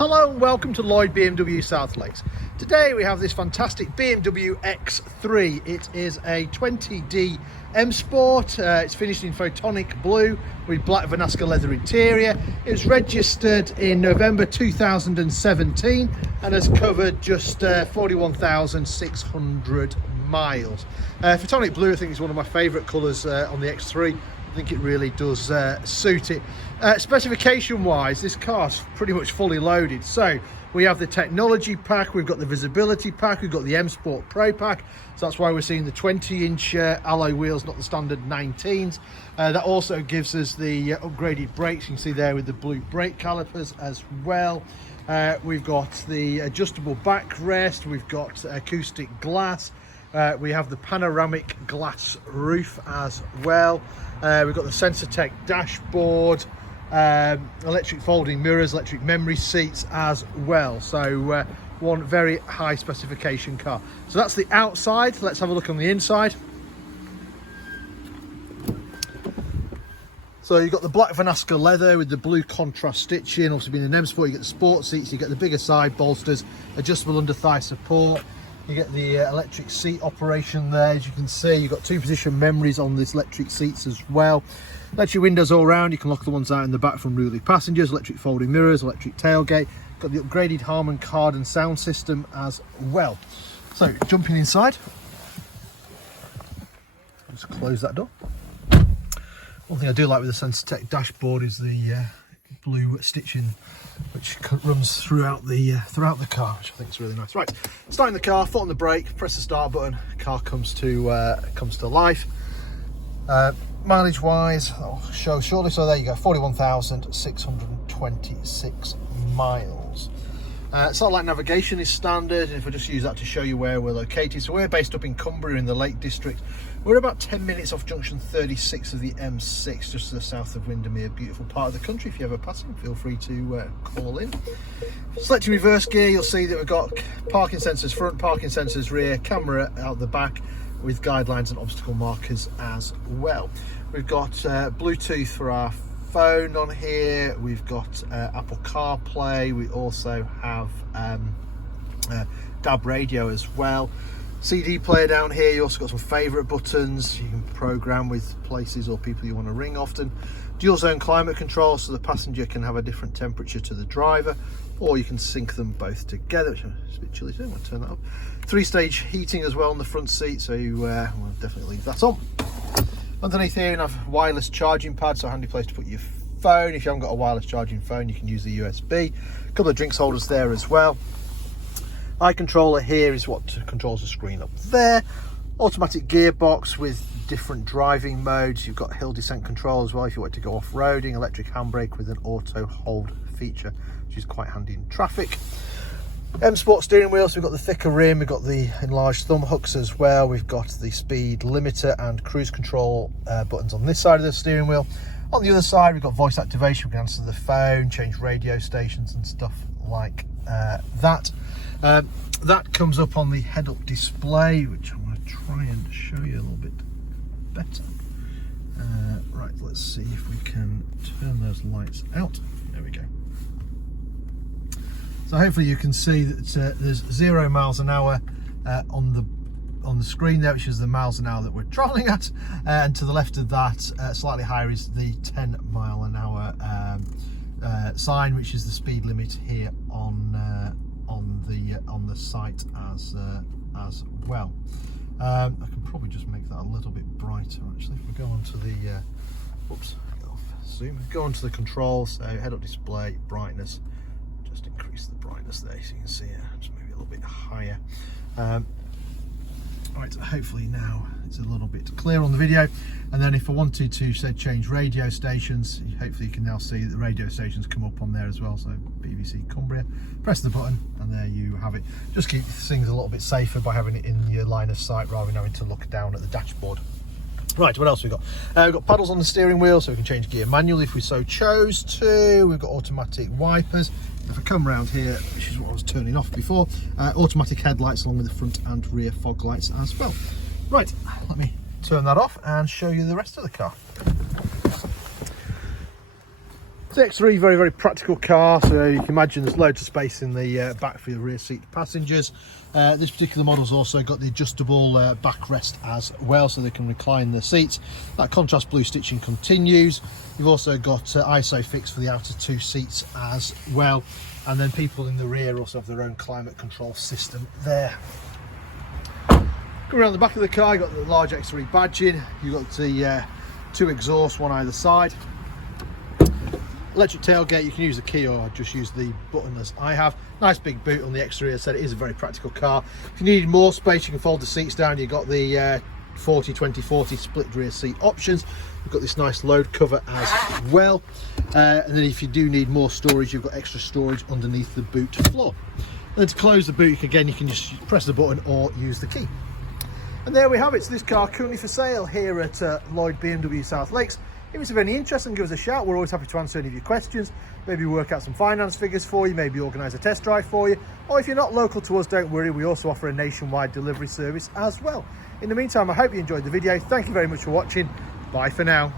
Hello and welcome to Lloyd BMW South Lakes. Today we have this fantastic BMW X3. It is a 20D M Sport. It's finished in Phytonic Blue with Black Vernasca Leather interior. It was registered in November 2017 and has covered just 41,600 miles. Phytonic Blue I think is one of my favourite colours on the X3. I think it really does suit it. Specification wise, this car's pretty much fully loaded. So we have the technology pack, we've got the visibility pack, we've got the M Sport Pro pack. So that's why we're seeing the 20-inch alloy wheels, not the standard 19s. That also gives us the upgraded brakes. You can see there with the blue brake calipers as well. We've got the adjustable backrest, we've got acoustic glass. We have the panoramic glass roof as well. We've got the Sensor-Tech dashboard, electric folding mirrors, electric memory seats as well. So one very high specification car. So that's the outside. Let's have a look on the inside. So you've got the Black Vernasca leather with the blue contrast stitching. Also being an M Sport, you get the sport seats, you get the bigger side bolsters, adjustable under thigh support. You get the electric seat operation there. As you can see, you've got 2-position memories on this electric seats as well. Electric windows all around. You can lock the ones out in the back from unruly passengers. Electric folding mirrors, electric tailgate. Got the upgraded Harman kardon sound system as well. So jumping inside, just close that door. One thing I do like with the Sensor-Tech dashboard is the blue stitching which runs throughout the car, which I think is really nice. Right, starting the car, foot on the brake, press the start button, car comes to life. Mileage wise, I'll show shortly. So there you go, 41,626 miles. Satellite navigation is standard, and if I just use that to show you where we're located, so we're based up in Cumbria in the Lake District. We're about 10 minutes off junction 36 of the M6, just to the south of Windermere. Beautiful part of the country. If you're ever passing, feel free to call in. Selecting reverse gear, you'll see that we've got parking sensors front, parking sensors rear, camera out the back with guidelines and obstacle markers as well. We've got Bluetooth for our phone on here. We've got Apple CarPlay. We also have DAB radio as well. CD player down here. You also got some favourite buttons you can program with places or people you want to ring often. Dual zone climate control, so the passenger can have a different temperature to the driver, or you can sync them both together, which is a bit chilly too. I'm going to turn that up. 3-stage heating as well on the front seat, so you will definitely leave that on. Underneath here you have wireless charging pad, so a handy place to put your phone. If you haven't got a wireless charging phone, you can use the USB. A couple of drinks holders there as well. Eye controller here is what controls the screen up there. Automatic gearbox with different driving modes. You've got hill descent control as well if you want to go off-roading. Electric handbrake with an auto hold feature, which is quite handy in traffic. M Sport steering wheel, so we've got the thicker rim, we've got the enlarged thumb hooks as well. We've got the speed limiter and cruise control buttons on this side of the steering wheel. On the other side, we've got voice activation. We can answer the phone, change radio stations and stuff like that. That comes up on the head-up display, which I'm going to try and show you a little bit better. Right, let's see if we can turn those lights out. There we go. So hopefully you can see that there's 0 miles an hour on the screen there, which is the miles an hour that we're travelling at, and to the left of that, slightly higher, is the 10 mile an hour sign, which is the speed limit here on the site as well. I can probably just make that a little bit brighter actually. If we go on to the whoops, get off zoom, go on to the controls, so head-up display, brightness, just increase the brightness there so you can see it, just maybe a little bit higher. Right, hopefully now it's a little bit clear on the video. And then if I wanted to say change radio stations, hopefully you can now see that the radio stations come up on there as well. So BBC Cumbria, press the button and there you have it. Just keep things a little bit safer by having it in your line of sight rather than having to look down at the dashboard. Right, what else we got? We've got paddles on the steering wheel, so we can change gear manually if we so chose to. We've got automatic wipers. If I come around here, which is what I was turning off before, automatic headlights along with the front and rear fog lights as well. Right, let me turn that off and show you the rest of the car. The X3, very, very practical car. So you can imagine there's loads of space in the back for your rear seat passengers. This particular model's also got the adjustable backrest as well, so they can recline the seats. That contrast blue stitching continues. You've also got ISOFIX for the outer 2 seats as well. And then people in the rear also have their own climate control system there. Going around the back of the car, you've got the large X3 badging. You've got the 2 exhausts, one either side. Electric tailgate, you can use the key or just use the button as I have. Nice big boot on the X3. As I said, it is a very practical car. If you need more space, you can fold the seats down. You've got the 40-20-40 split rear seat options. You've got this nice load cover as well. And then if you do need more storage, you've got extra storage underneath the boot floor. And then to close the boot, again, you can just press the button or use the key. And there we have it. So this car currently for sale here at Lloyd BMW South Lakes. If it's of any interest, then give us a shout. We're always happy to answer any of your questions. Maybe work out some finance figures for you, maybe organise a test drive for you. Or if you're not local to us, don't worry, we also offer a nationwide delivery service as well. In the meantime, I hope you enjoyed the video. Thank you very much for watching. Bye for now.